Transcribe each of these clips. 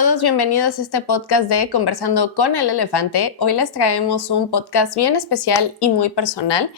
todos, bienvenidos a este podcast de Conversando con el Elefante. Hoy les traemos un podcast bien especial y muy personal,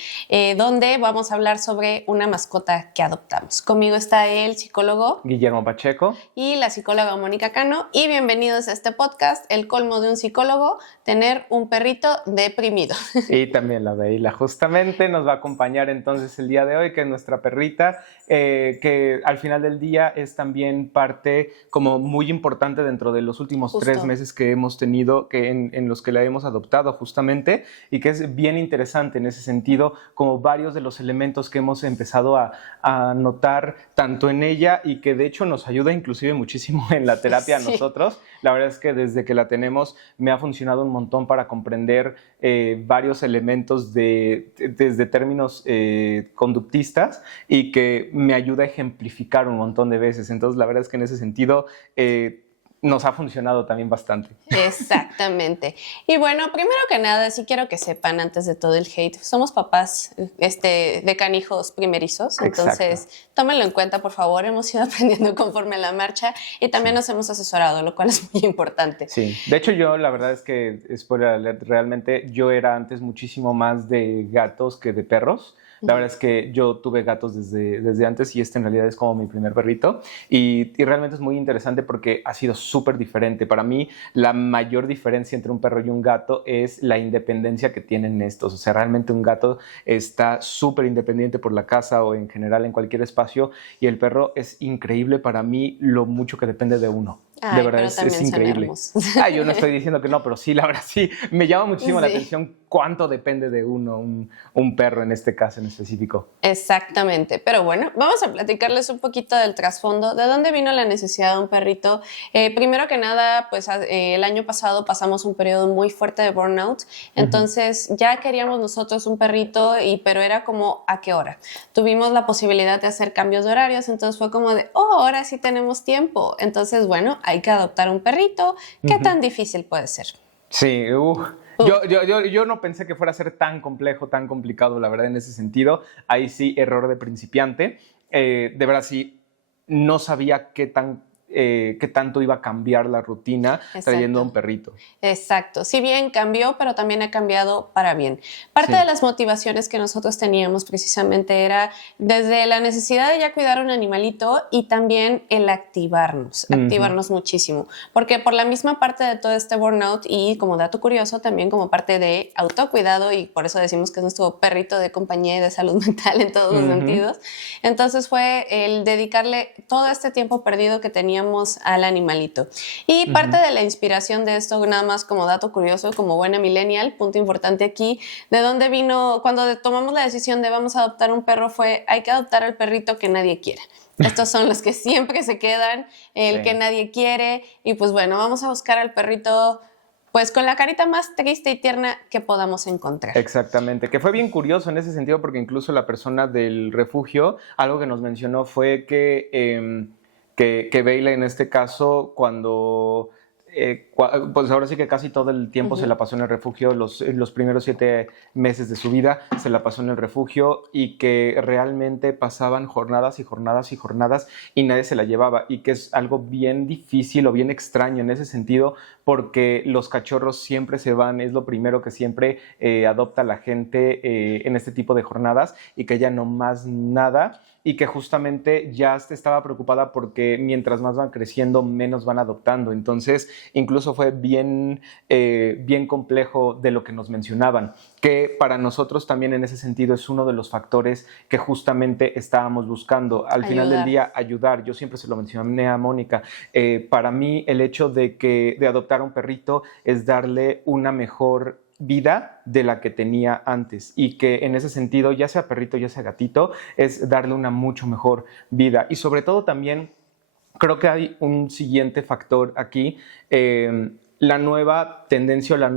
donde vamos a hablar sobre una mascota que adoptamos. Conmigo está el psicólogo Guillermo Pacheco y la psicóloga Mónica Cano. Y bienvenidos a este podcast, el colmo de un psicólogo, tener un perrito deprimido. y también la Beila. Justamente nos va a acompañar entonces el día de hoy, que es nuestra perrita, que al final del día es también parte como muy importante dentro de los últimos 3 meses que hemos tenido, que en los que la hemos adoptado justamente, y que es bien interesante en ese sentido, como varios de los elementos que hemos empezado a notar tanto en ella y que de hecho nos ayuda inclusive muchísimo en la terapia a nosotros. La verdad es que desde que la tenemos me ha funcionado un montón para comprender varios elementos desde términos conductistas, y que me ayuda a ejemplificar un montón de veces. Entonces la verdad es que en ese sentido nos ha funcionado también bastante. Exactamente. Y bueno, primero que nada, sí quiero que sepan, antes de todo el hate, somos papás de canijos primerizos, entonces tómenlo en cuenta, por favor. Hemos ido aprendiendo conforme a la marcha y también nos hemos asesorado, lo cual es muy importante. Sí, de hecho yo la verdad es que, spoiler alert, realmente yo era antes muchísimo más de gatos que de perros. La verdad es que yo tuve gatos desde antes, y este en realidad es como mi primer perrito, y realmente es muy interesante porque ha sido súper diferente. Para mí la mayor diferencia entre un perro y un gato es la independencia que tienen estos. O sea, realmente un gato está súper independiente por la casa o en general en cualquier espacio, y el perro es increíble para mí lo mucho que depende de uno. Ay, de verdad es increíble. Yo no estoy diciendo que no, pero sí, la verdad sí, me llama muchísimo la atención cuánto depende de uno un perro en este caso en específico. Exactamente, pero bueno, vamos a platicarles un poquito del trasfondo, de dónde vino la necesidad de un perrito. Primero que nada, pues el año pasado pasamos un periodo muy fuerte de burnout, entonces ya queríamos nosotros un perrito, pero era como ¿a qué hora? Tuvimos la posibilidad de hacer cambios de horarios, entonces fue como de, ahora sí tenemos tiempo, entonces bueno, hay que adoptar un perrito. ¿Qué tan difícil puede ser? Sí, Yo no pensé que fuera a ser tan complejo, tan complicado, la verdad, en ese sentido. Ahí sí, error de principiante. De verdad, sí, no sabía qué tanto iba a cambiar la rutina trayendo a un perrito. Exacto. Si bien cambió, pero también ha cambiado para bien. Parte de las motivaciones que nosotros teníamos precisamente era desde la necesidad de ya cuidar un animalito y también el activarnos muchísimo. Porque por la misma parte de todo este burnout, y como dato curioso, también como parte de autocuidado, y por eso decimos que es nuestro perrito de compañía y de salud mental en todos los sentidos. Entonces fue el dedicarle todo este tiempo perdido que teníamos al animalito. Y parte de la inspiración de esto, nada más como dato curioso, como buena millennial, punto importante aquí, de dónde vino, cuando tomamos la decisión de vamos a adoptar un perro, fue hay que adoptar al perrito que nadie quiere. Estos son los que siempre se quedan, el que nadie quiere, y pues bueno, vamos a buscar al perrito pues con la carita más triste y tierna que podamos encontrar. Exactamente, que fue bien curioso en ese sentido, porque incluso la persona del refugio, algo que nos mencionó fue que Beila en este caso, cuando pues ahora sí que casi todo el tiempo se la pasó en el refugio, los primeros 7 meses de su vida se la pasó en el refugio, y que realmente pasaban jornadas y jornadas y jornadas y nadie se la llevaba, y que es algo bien difícil o bien extraño en ese sentido, porque los cachorros siempre se van, es lo primero que siempre adopta la gente en este tipo de jornadas, y que ya no más nada, y que justamente ya estaba preocupada porque mientras más van creciendo, menos van adoptando. Entonces, incluso fue bien complejo de lo que nos mencionaban, que para nosotros también en ese sentido es uno de los factores que justamente estábamos buscando. Al final del día, ayudar. Yo siempre se lo mencioné a Mónica. Para mí, el hecho de adoptar un perrito es darle una mejor vida de la que tenía antes, y que en ese sentido, ya sea perrito, ya sea gatito, es darle una mucho mejor vida. Y sobre todo también creo que hay un siguiente factor aquí, la nueva tendencia o la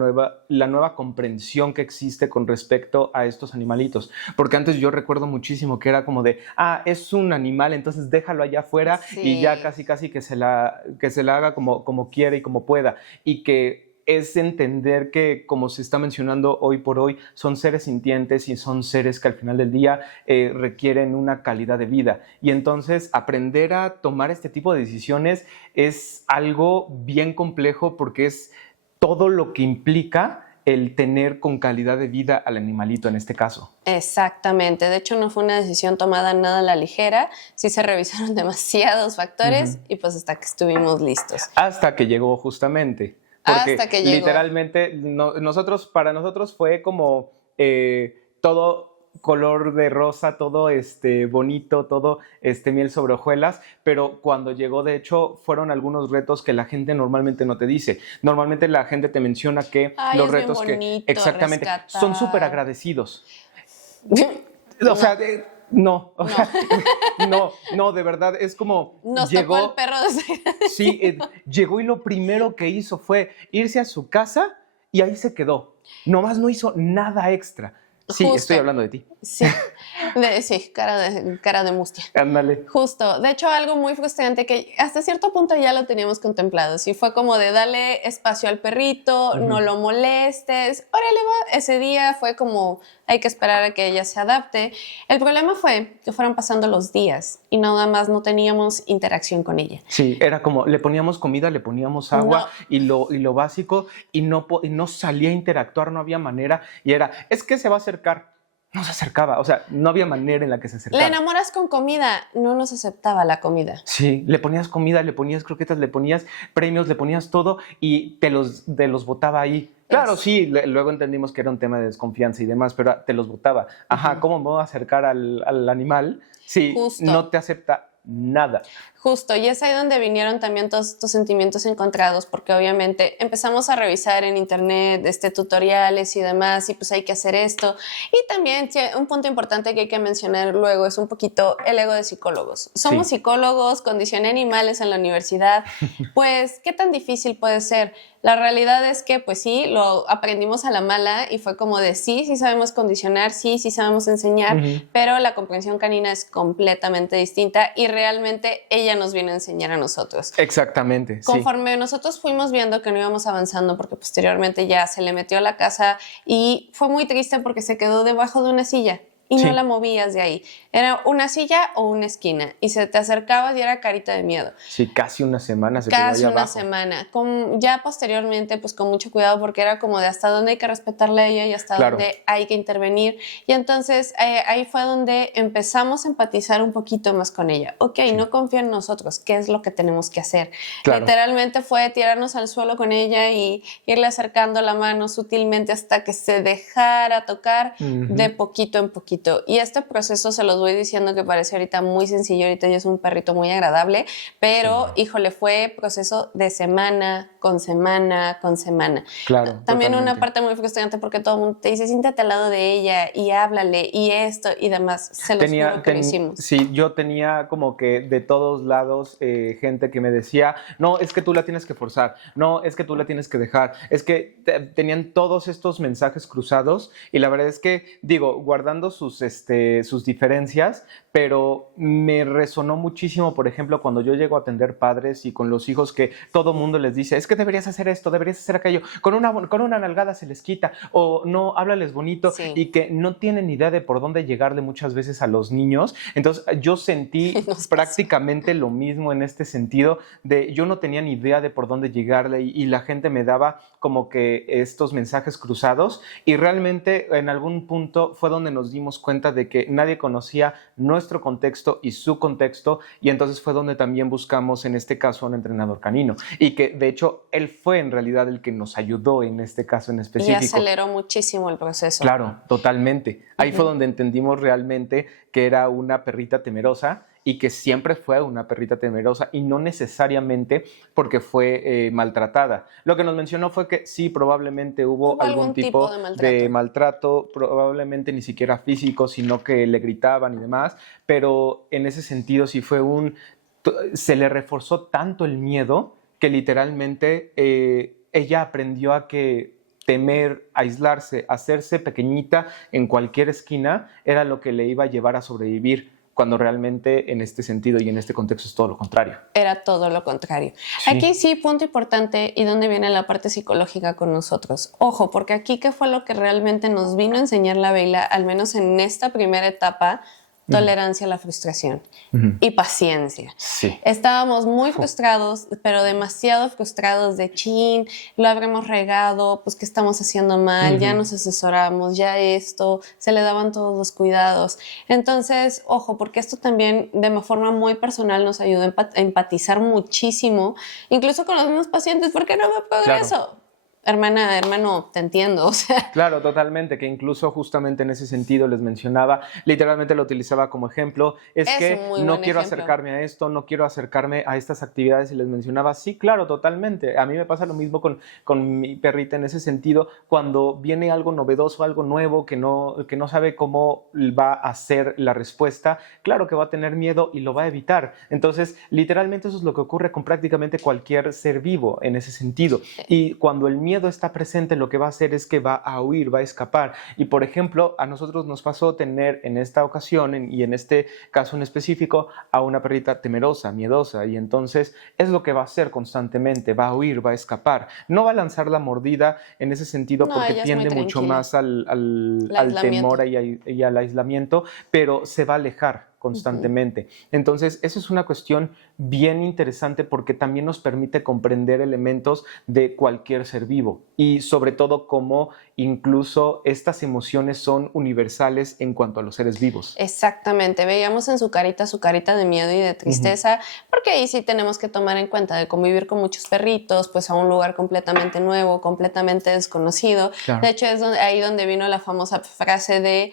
nueva comprensión que existe con respecto a estos animalitos. Porque antes yo recuerdo muchísimo que era como de, es un animal, entonces déjalo allá afuera y ya casi que se la haga como quiera y como pueda. Y que es entender que, como se está mencionando hoy por hoy, son seres sintientes y son seres que al final del día requieren una calidad de vida. Y entonces aprender a tomar este tipo de decisiones es algo bien complejo porque es todo lo que implica el tener con calidad de vida al animalito en este caso. Exactamente, de hecho no fue una decisión tomada nada a la ligera, sí se revisaron demasiados factores y pues hasta que estuvimos listos. Hasta que llegó justamente, porque Hasta que llegó. literalmente para nosotros fue como todo color de rosa, todo bonito, todo miel sobre hojuelas, pero cuando llegó, de hecho, fueron algunos retos que la gente normalmente no te dice. Normalmente la gente te menciona que Ay, los es bien retos bonito que exactamente rescatar. son súper agradecidos. No. O sea, no, o sea, no, de verdad, es como Nos llegó, tocó el perro de sí, llegó y lo primero que hizo fue irse a su casa y ahí se quedó. Nomás no hizo nada extra. Sí, Justo. estoy hablando de ti. Sí, sí, cara de mustia. Ándale. Justo, de hecho algo muy frustrante que hasta cierto punto ya lo teníamos contemplado, sí fue como de darle espacio al perrito, no lo molestes, órale va, ese día fue como hay que esperar a que ella se adapte. El problema fue que fueron pasando los días y nada más no teníamos interacción con ella. Sí, era como le poníamos comida, le poníamos agua y lo básico y no salía a interactuar, no había manera y es que se va a acercar. No se acercaba, o sea, no había manera en la que se acercara. La enamoras con comida, no nos aceptaba la comida. Sí, le ponías comida, le ponías croquetas, le ponías premios, le ponías todo y te los botaba ahí. Claro, sí, luego entendimos que era un tema de desconfianza y demás, pero te los botaba. Ajá, ¿cómo me voy a acercar al animal si no te acepta nada? Justo, y es ahí donde vinieron también todos estos sentimientos encontrados, porque obviamente empezamos a revisar en internet tutoriales y demás, y pues hay que hacer esto. Y también un punto importante que hay que mencionar luego es un poquito el ego de psicólogos. Somos psicólogos, condicioné animales en la universidad, pues, ¿qué tan difícil puede ser? La realidad es que, pues sí, lo aprendimos a la mala y fue como de sí sabemos condicionar, sí sabemos enseñar, pero la comprensión canina es completamente distinta y realmente ella nos viene a enseñar a nosotros. Exactamente. Conforme nosotros fuimos viendo que no íbamos avanzando, porque posteriormente ya se le metió a la casa y fue muy triste porque se quedó debajo de una silla y no la movías de ahí. Era una silla o una esquina y se te acercabas y era carita de miedo. Sí, casi una semana se quedó ahí abajo. Casi una semana. Ya posteriormente, pues con mucho cuidado porque era como de hasta dónde hay que respetarle a ella y hasta dónde hay que intervenir. Y entonces ahí fue donde empezamos a empatizar un poquito más con ella. Ok, no confía en nosotros. ¿Qué es lo que tenemos que hacer? Literalmente fue tirarnos al suelo con ella y irle acercando la mano sutilmente hasta que se dejara tocar de poquito en poquito. Y este proceso se los voy diciendo que parece ahorita muy sencillo, ahorita ella es un perrito muy agradable, pero híjole, fue proceso de semana con semana con semana. Claro. También totalmente. una parte muy frustrante porque todo el mundo te dice, siéntate al lado de ella y háblale y esto y demás. Se los juro que lo hicimos. Sí, yo tenía como que de todos lados gente que me decía, no, es que tú la tienes que forzar, no, es que tú la tienes que dejar, es que tenían todos estos mensajes cruzados y la verdad es que, digo, guardando sus diferencias, pero me resonó muchísimo, por ejemplo, cuando yo llego a atender padres y con los hijos que todo mundo les dice, es que deberías hacer esto, deberías hacer aquello, con una nalgada se les quita, o no, háblales bonito, y que no tienen idea de por dónde llegarle muchas veces a los niños. Entonces yo sentí prácticamente lo mismo en este sentido, de yo no tenía ni idea de por dónde llegarle y la gente me daba como que estos mensajes cruzados y realmente en algún punto fue donde nos dimos cuenta de que nadie conocía nuestro contexto y su contexto y entonces fue donde también buscamos en este caso un entrenador canino y que de hecho él fue en realidad el que nos ayudó en este caso en específico. Y aceleró muchísimo el proceso. Claro, totalmente. Ahí fue donde entendimos realmente que era una perrita temerosa y que siempre fue una perrita temerosa y no necesariamente porque fue maltratada. Lo que nos mencionó fue que sí, probablemente hubo algún tipo de maltrato, probablemente ni siquiera físico, sino que le gritaban y demás, pero en ese sentido sí fue se le reforzó tanto el miedo que literalmente ella aprendió a que temer, aislarse, hacerse pequeñita en cualquier esquina era lo que le iba a llevar a sobrevivir. cuando realmente en este sentido y en este contexto es todo lo contrario. Era todo lo contrario. Sí. Aquí sí, punto importante, y dónde viene la parte psicológica con nosotros. Ojo, porque aquí qué fue lo que realmente nos vino a enseñar la vela, al menos en esta primera etapa, tolerancia a la frustración y paciencia. Sí. Estábamos muy frustrados, pero demasiado frustrados de chin, lo habremos regado, pues qué estamos haciendo mal, ya nos asesoramos, ya esto, se le daban todos los cuidados. Entonces, ojo, porque esto también de forma muy personal nos ayuda a empatizar muchísimo, incluso con los mismos pacientes, porque no me progreso. Claro. Hermana, hermano, te entiendo, o sea. Claro, totalmente, que incluso justamente en ese sentido les mencionaba, literalmente lo utilizaba como ejemplo, es que no quiero acercarme a esto, no quiero acercarme a estas actividades y les mencionaba, sí, claro, totalmente, a mí me pasa lo mismo con mi perrita en ese sentido, cuando viene algo novedoso, algo nuevo que no sabe cómo va a ser la respuesta, claro que va a tener miedo y lo va a evitar. Entonces, literalmente eso es lo que ocurre con prácticamente cualquier ser vivo en ese sentido. Y cuando el miedo está presente, lo que va a hacer es que va a huir, va a escapar. Y por ejemplo, a nosotros nos pasó tener en esta ocasión y en este caso en específico a una perrita temerosa, miedosa, y entonces es lo que va a hacer constantemente, va a huir, va a escapar. No va a lanzar la mordida en ese sentido porque tiende mucho más al temor y al aislamiento, pero se va a alejar constantemente. Entonces, eso es una cuestión bien interesante porque también nos permite comprender elementos de cualquier ser vivo y sobre todo cómo incluso estas emociones son universales en cuanto a los seres vivos. Exactamente, veíamos en su carita de miedo y de tristeza, porque ahí sí tenemos que tomar en cuenta de convivir con muchos perritos, pues a un lugar completamente nuevo, completamente desconocido. Claro. De hecho, es ahí donde vino la famosa frase de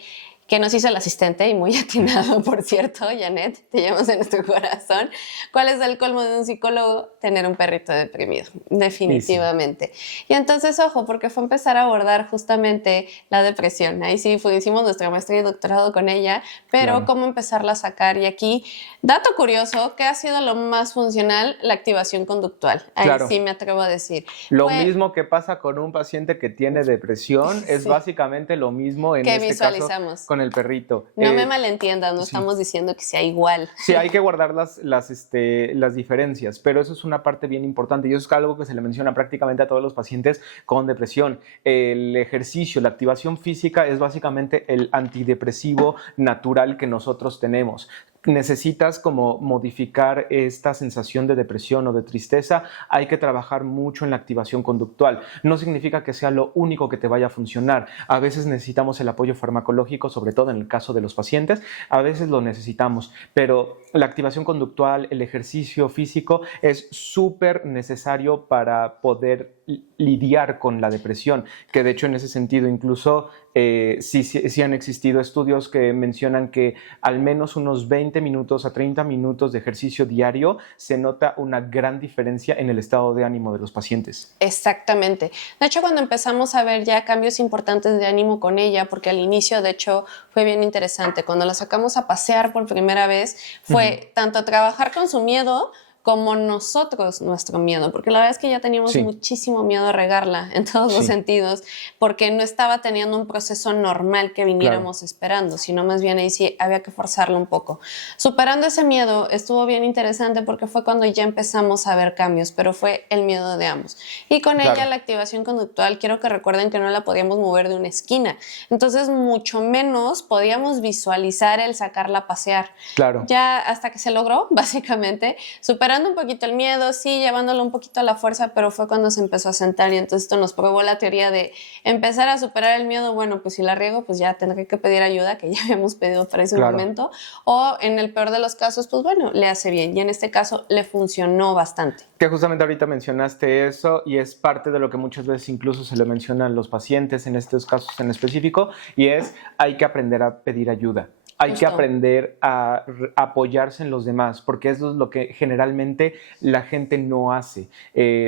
que nos hizo el asistente, y muy atinado, por cierto, Janet, te llevamos en nuestro corazón. ¿Cuál es el colmo de un psicólogo? Tener un perrito deprimido, definitivamente. Sí. Y entonces, ojo, porque fue empezar a abordar justamente la depresión. Ahí sí hicimos nuestra maestría y doctorado con ella, pero claro, cómo empezarla a sacar. Y aquí, dato curioso, ¿qué ha sido lo más funcional? La activación conductual. Ahí claro, sí me atrevo a decir. Lo mismo que pasa con un paciente que tiene depresión, es básicamente lo mismo en este visualizamos caso con el perrito. No me malentiendan, no estamos diciendo que sea igual. Sí, hay que guardar las diferencias, pero eso es una parte bien importante y eso es algo que se le menciona prácticamente a todos los pacientes con depresión. El ejercicio, la activación física es básicamente el antidepresivo natural que nosotros tenemos. Necesitas como modificar esta sensación de depresión o de tristeza, hay que trabajar mucho en la activación conductual. No significa que sea lo único que te vaya a funcionar. A veces necesitamos el apoyo farmacológico, sobre todo en el caso de los pacientes, a veces lo necesitamos, pero la activación conductual, el ejercicio físico es súper necesario para poder lidiar con la depresión, que de hecho en ese sentido incluso sí han existido estudios que mencionan que al menos unos 20 minutos a 30 minutos de ejercicio diario se nota una gran diferencia en el estado de ánimo de los pacientes. Exactamente. De hecho, cuando empezamos a ver ya cambios importantes de ánimo con ella, porque al inicio de hecho fue bien interesante, cuando la sacamos a pasear por primera vez fue tanto trabajar con su miedo como nosotros nuestro miedo, porque la verdad es que ya teníamos muchísimo miedo a regarla en todos los sentidos, porque no estaba teniendo un proceso normal que viniéramos esperando, sino más bien ahí sí había que forzarlo un poco. Superando ese miedo estuvo bien interesante porque fue cuando ya empezamos a ver cambios, pero fue el miedo de ambos. Y con ella la activación conductual, quiero que recuerden que no la podíamos mover de una esquina, entonces mucho menos podíamos visualizar el sacarla a pasear. Claro. Ya hasta que se logró, básicamente, superando un poquito el miedo, sí, llevándolo un poquito a la fuerza, pero fue cuando se empezó a sentar y entonces esto nos probó la teoría de empezar a superar el miedo. Bueno, pues si la riego, pues ya tendré que pedir ayuda, que ya habíamos pedido para ese momento, o en el peor de los casos, pues bueno, le hace bien y en este caso le funcionó bastante. Que justamente ahorita mencionaste eso y es parte de lo que muchas veces incluso se le menciona a los pacientes en estos casos en específico y es hay que aprender a pedir ayuda. Hay que aprender a apoyarse en los demás, porque eso es lo que generalmente la gente no hace.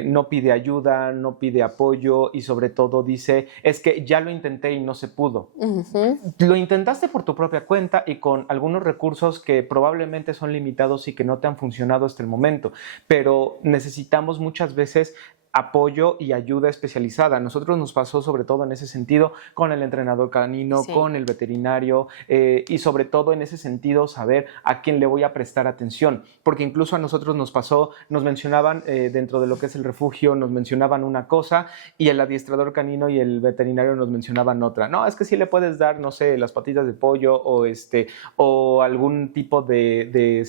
No pide ayuda, no pide apoyo y sobre todo dice, es que ya lo intenté y no se pudo. Lo intentaste por tu propia cuenta y con algunos recursos que probablemente son limitados y que no te han funcionado hasta el momento, pero necesitamos muchas veces apoyo y ayuda especializada. A nosotros nos pasó sobre todo en ese sentido con el entrenador canino, sí, con el veterinario y sobre todo en ese sentido saber a quién le voy a prestar atención, porque incluso a nosotros nos pasó, nos mencionaban dentro de lo que es el refugio, nos mencionaban una cosa y el adiestrador canino y el veterinario nos mencionaban otra. No, es que sí le puedes dar, no sé, las patitas de pollo o algún tipo de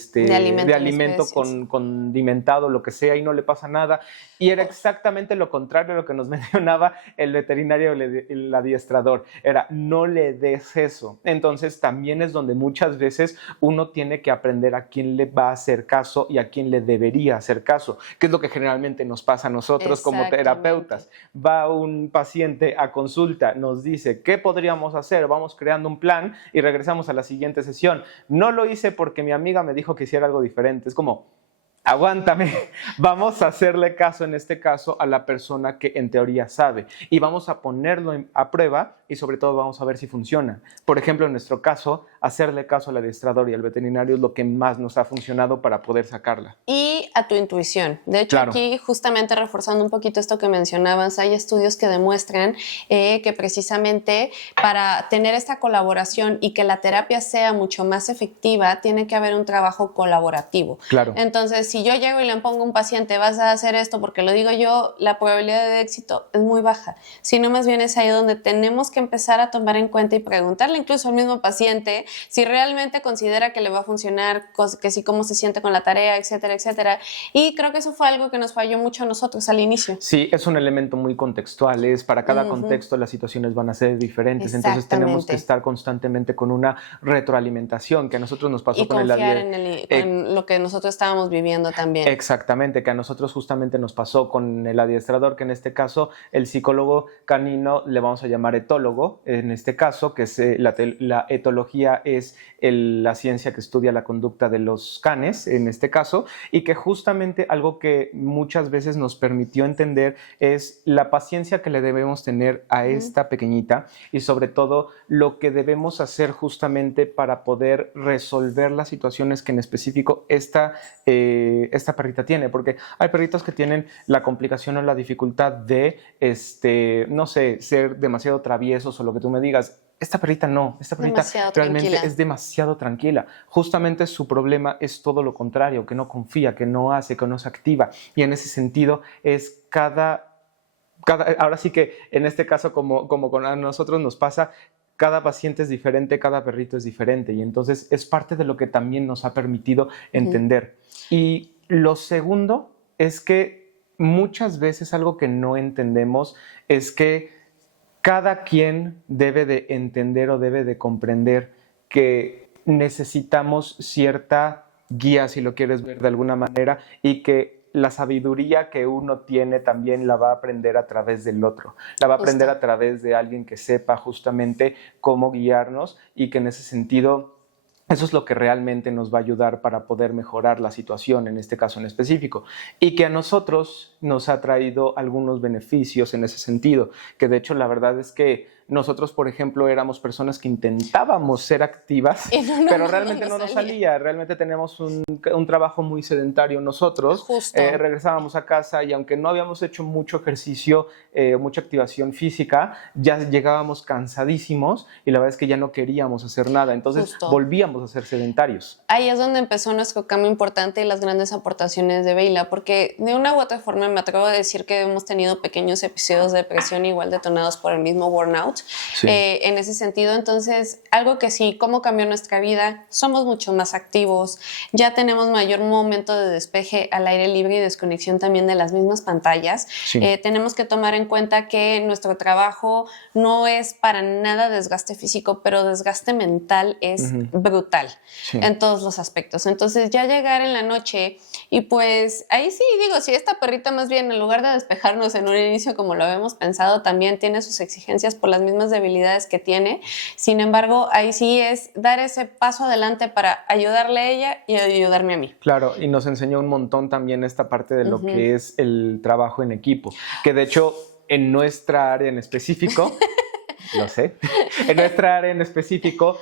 alimento condimentado, lo que sea, y no le pasa nada. Y era exactamente lo contrario a lo que nos mencionaba el veterinario, el adiestrador. Era, no le des eso. Entonces también es donde muchas veces uno tiene que aprender a quién le va a hacer caso y a quién le debería hacer caso, que es lo que generalmente nos pasa a nosotros como terapeutas. Va un paciente a consulta, nos dice, ¿qué podríamos hacer? Vamos creando un plan y regresamos a la siguiente sesión. No lo hice porque mi amiga me dijo que hiciera algo diferente. Es como, aguántame, vamos a hacerle caso en este caso a la persona que en teoría sabe y vamos a ponerlo a prueba y sobre todo vamos a ver si funciona. Por ejemplo, en nuestro caso, hacerle caso al adiestrador y al veterinario es lo que más nos ha funcionado para poder sacarla. Y a tu intuición. De hecho, claro, aquí justamente reforzando un poquito esto que mencionabas, hay estudios que demuestran que precisamente para tener esta colaboración y que la terapia sea mucho más efectiva, tiene que haber un trabajo colaborativo. Claro. Entonces, si yo llego y le pongo a un paciente, vas a hacer esto porque lo digo yo, la probabilidad de éxito es muy baja. Sino más bien es ahí donde tenemos que empezar a tomar en cuenta y preguntarle incluso al mismo paciente si realmente considera que le va a funcionar, que sí, cómo se siente con la tarea, etcétera, etcétera. Y creo que eso fue algo que nos falló mucho a nosotros al inicio. Sí, es un elemento muy contextual, para cada contexto las situaciones van a ser diferentes, entonces tenemos que estar constantemente con una retroalimentación que a nosotros nos pasó y con el adiestrador. En lo que nosotros estábamos viviendo también. Exactamente, que a nosotros justamente nos pasó con el adiestrador, que en este caso el psicólogo canino le vamos a llamar etólogo, en este caso, que es la etología es la ciencia que estudia la conducta de los canes, en este caso, y que justamente algo que muchas veces nos permitió entender es la paciencia que le debemos tener a esta pequeñita y sobre todo lo que debemos hacer justamente para poder resolver las situaciones que en específico esta perrita tiene, porque hay perritos que tienen la complicación o la dificultad de, no sé, ser demasiado traviesos o lo que tú me digas. Esta perrita no, esta perrita realmente es demasiado tranquila. Justamente su problema es todo lo contrario, que no confía, que no hace, que no se activa. Y en ese sentido es ahora sí que en este caso como con a nosotros nos pasa, cada paciente es diferente, cada perrito es diferente. Y entonces es parte de lo que también nos ha permitido entender. Y lo segundo es que muchas veces algo que no entendemos es que cada quien debe de entender o debe de comprender que necesitamos cierta guía, si lo quieres ver de alguna manera, y que la sabiduría que uno tiene también la va a aprender a través del otro. La va a aprender a través de alguien que sepa justamente cómo guiarnos y que en ese sentido eso es lo que realmente nos va a ayudar para poder mejorar la situación, en este caso en específico, y que a nosotros nos ha traído algunos beneficios en ese sentido, que de hecho la verdad es que nosotros, por ejemplo, éramos personas que intentábamos ser activas, pero realmente no nos salía. Realmente tenemos un trabajo muy sedentario nosotros. Regresábamos a casa y aunque no habíamos hecho mucho ejercicio, mucha activación física, ya llegábamos cansadísimos y la verdad es que ya no queríamos hacer nada. Entonces volvíamos a ser sedentarios. Ahí es donde empezó nuestro cambio importante y las grandes aportaciones de Beyla, porque de una u otra forma me atrevo a decir que hemos tenido pequeños episodios de depresión igual detonados por el mismo burnout. Sí. En ese sentido, entonces, algo que sí, cómo cambió nuestra vida, somos mucho más activos, ya tenemos mayor momento de despeje al aire libre y desconexión también de las mismas pantallas. Sí. Tenemos que tomar en cuenta que nuestro trabajo no es para nada desgaste físico, pero desgaste mental es brutal en todos los aspectos. Entonces, ya llegar en la noche y pues ahí sí, digo, si esta perrita más bien en lugar de despejarnos en un inicio como lo habíamos pensado, también tiene sus exigencias por las mismas debilidades que tiene. Sin embargo, ahí sí es dar ese paso adelante para ayudarle a ella y ayudarme a mí. Claro, y nos enseñó un montón también esta parte de lo que es el trabajo en equipo, que de hecho en nuestra área en específico, lo sé, en nuestra área en específico,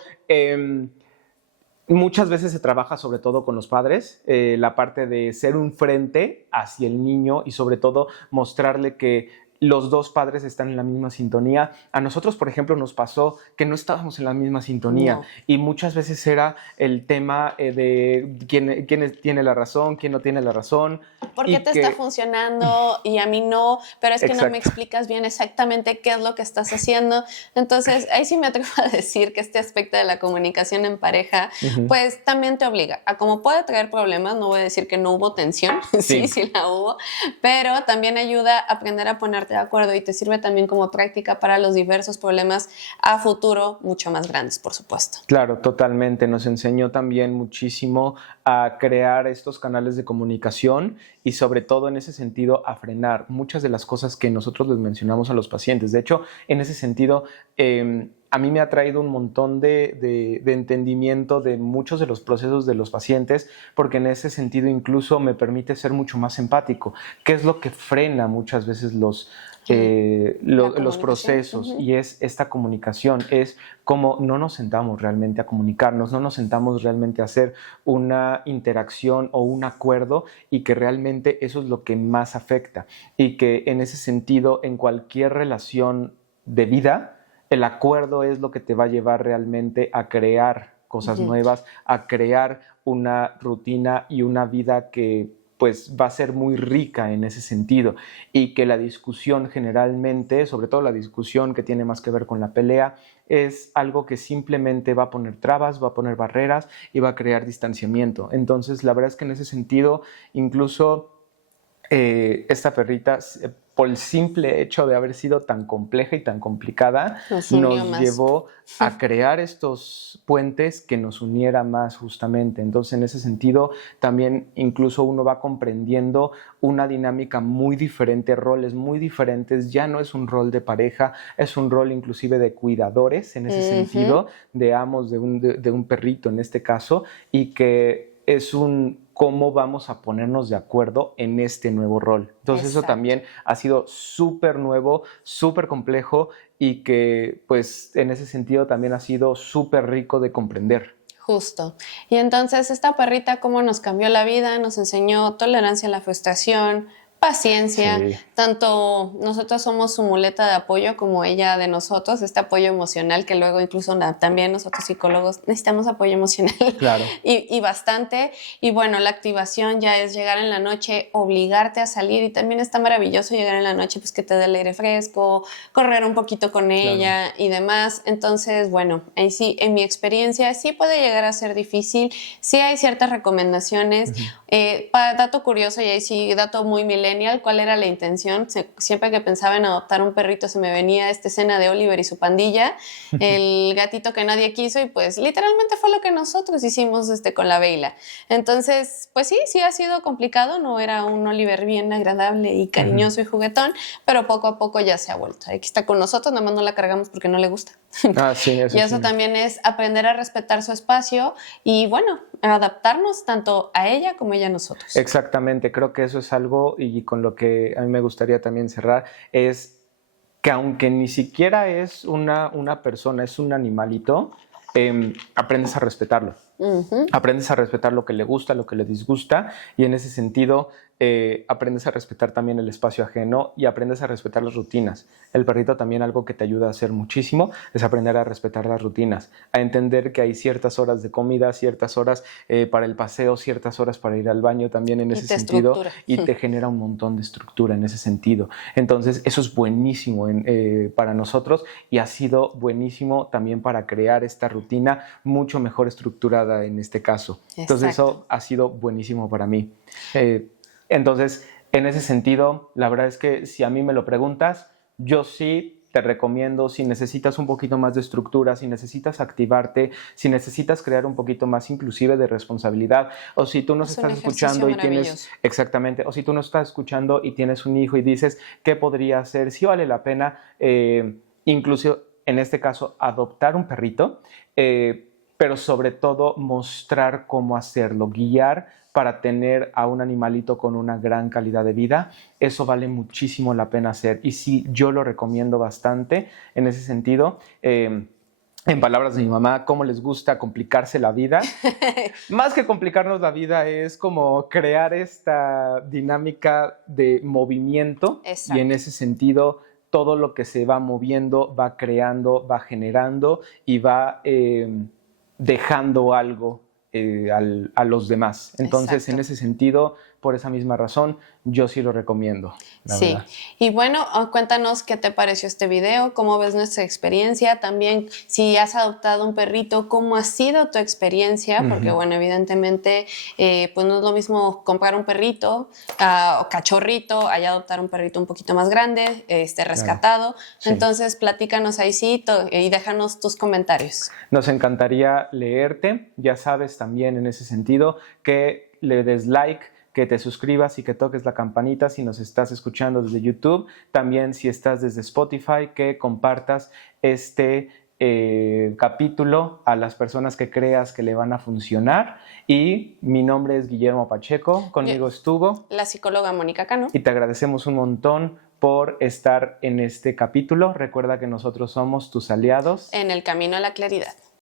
Muchas veces se trabaja sobre todo con los padres, la parte de ser un frente hacia el niño y sobre todo mostrarle que los dos padres están en la misma sintonía. A nosotros, por ejemplo, nos pasó que no estábamos en la misma sintonía No. y muchas veces era el tema de quién tiene la razón, quién no tiene la razón. ¿Por qué Y te está que, funcionando y a mí no? Pero es que no me exacto, explicas bien exactamente qué es lo que estás haciendo. Entonces, ahí sí me atrevo a decir que este aspecto de la comunicación en pareja, uh-huh. pues también te obliga a como puede traer problemas, no voy a decir que no hubo tensión, sí, Sí. sí la hubo, pero también ayuda a aprender a ponerte de acuerdo y te sirve también como práctica para los diversos problemas a futuro mucho más grandes, por supuesto. Claro, totalmente. Nos enseñó también muchísimo a crear estos canales de comunicación y sobre todo en ese sentido a frenar muchas de las cosas que nosotros les mencionamos a los pacientes. De hecho, en ese sentido, a mí me ha traído un montón de entendimiento de muchos de los procesos de los pacientes, porque en ese sentido incluso me permite ser mucho más empático, que es lo que frena muchas veces los procesos. Uh-huh. Y es esta comunicación, es como no nos sentamos realmente a comunicarnos, no nos sentamos realmente a hacer una interacción o un acuerdo, y que realmente eso es lo que más afecta, y que en ese sentido en cualquier relación de vida el acuerdo es lo que te va a llevar realmente a crear cosas Uh-huh. nuevas, a crear una rutina y una vida que pues va a ser muy rica en ese sentido, y que la discusión generalmente, sobre todo la discusión que tiene más que ver con la pelea, es algo que simplemente va a poner trabas, va a poner barreras y va a crear distanciamiento. Entonces, la verdad es que en ese sentido, incluso esta perrita, por el simple hecho de haber sido tan compleja y tan complicada, Nos unió nos más. llevó a crear estos puentes que nos uniera más justamente. Entonces, en ese sentido, también incluso uno va comprendiendo una dinámica muy diferente, roles muy diferentes. Ya no es un rol de pareja, es un rol inclusive de cuidadores, en ese Uh-huh. sentido, de amos de un perrito en este caso, y que es un cómo vamos a ponernos de acuerdo en este nuevo rol. Entonces Exacto. eso también ha sido súper nuevo, súper complejo, y que pues en ese sentido también ha sido súper rico de comprender. Justo. Y entonces esta perrita cómo nos cambió la vida, nos enseñó tolerancia a la frustración, paciencia, Sí. tanto nosotros somos su muleta de apoyo como ella de nosotros, este apoyo emocional que luego incluso también nosotros psicólogos necesitamos apoyo emocional. Claro. y bastante. Y bueno, la activación ya es llegar en la noche, obligarte a salir, y también está maravilloso llegar en la noche, pues que te dé el aire fresco, correr un poquito con ella y demás. Entonces, bueno, ahí sí, en mi experiencia, sí puede llegar a ser difícil, sí hay ciertas recomendaciones. Dato curioso, y ahí sí, dato muy millennial, ¿cuál era la intención? Siempre que pensaba en adoptar un perrito se me venía esta escena de Oliver y su pandilla, el gatito que nadie quiso, y pues literalmente fue lo que nosotros hicimos con la Bella. Entonces, pues sí ha sido complicado, no era un Oliver bien agradable y cariñoso y juguetón, pero poco a poco ya se ha vuelto. Aquí está con nosotros, nada más no la cargamos porque no le gusta. Ah, sí, eso Y eso sí. también es aprender a respetar su espacio y, bueno, adaptarnos tanto a ella como ella a nosotros. Exactamente, creo que eso es algo, y con lo que a mí me gustaría también cerrar, es que aunque ni siquiera es una persona, es un animalito, aprendes a respetarlo. Uh-huh. Aprendes a respetar lo que le gusta, lo que le disgusta, y en ese sentido aprendes a respetar también el espacio ajeno y aprendes a respetar las rutinas. El perrito también, algo que te ayuda a hacer muchísimo, es aprender a respetar las rutinas, a entender que hay ciertas horas de comida, ciertas horas para el paseo, ciertas horas para ir al baño también en ese sentido, y te genera un montón de estructura en ese sentido. Entonces eso es buenísimo para nosotros, y ha sido buenísimo también para crear esta rutina mucho mejor estructurada en este caso. Entonces eso ha sido buenísimo para mí. Entonces, en ese sentido, la verdad es que si a mí me lo preguntas, yo sí te recomiendo, si necesitas un poquito más de estructura, si necesitas activarte, si necesitas crear un poquito más inclusive de responsabilidad, o si tú nos estás escuchando y tienes, exactamente, o si tú nos estás escuchando y tienes un hijo y dices, ¿qué podría hacer? Sí vale la pena, incluso en este caso, adoptar un perrito, pero sobre todo mostrar cómo hacerlo, guiar para tener a un animalito con una gran calidad de vida. Eso vale muchísimo la pena hacer, y sí, yo lo recomiendo bastante en ese sentido. En palabras de mi mamá, cómo les gusta complicarse la vida. Más que complicarnos la vida es como crear esta dinámica de movimiento. Exacto. Y en ese sentido todo lo que se va moviendo va creando, va generando y va dejando algo a los demás. Entonces, Exacto. en ese sentido, por esa misma razón, yo sí lo recomiendo. Sí, y bueno, cuéntanos qué te pareció este video, cómo ves nuestra experiencia, también si has adoptado un perrito, cómo ha sido tu experiencia, porque bueno, evidentemente pues no es lo mismo comprar un perrito o cachorrito, allá adoptar un perrito un poquito más grande, rescatado. Claro. Sí. Entonces platícanos ahí sí y déjanos tus comentarios. Nos encantaría leerte, ya sabes también en ese sentido que le des like, que te suscribas y que toques la campanita si nos estás escuchando desde YouTube. También si estás desde Spotify, que compartas este capítulo a las personas que creas que le van a funcionar. Y mi nombre es Guillermo Pacheco, conmigo estuvo la psicóloga Mónica Cano. Y te agradecemos un montón por estar en este capítulo. Recuerda que nosotros somos tus aliados en el camino a la claridad.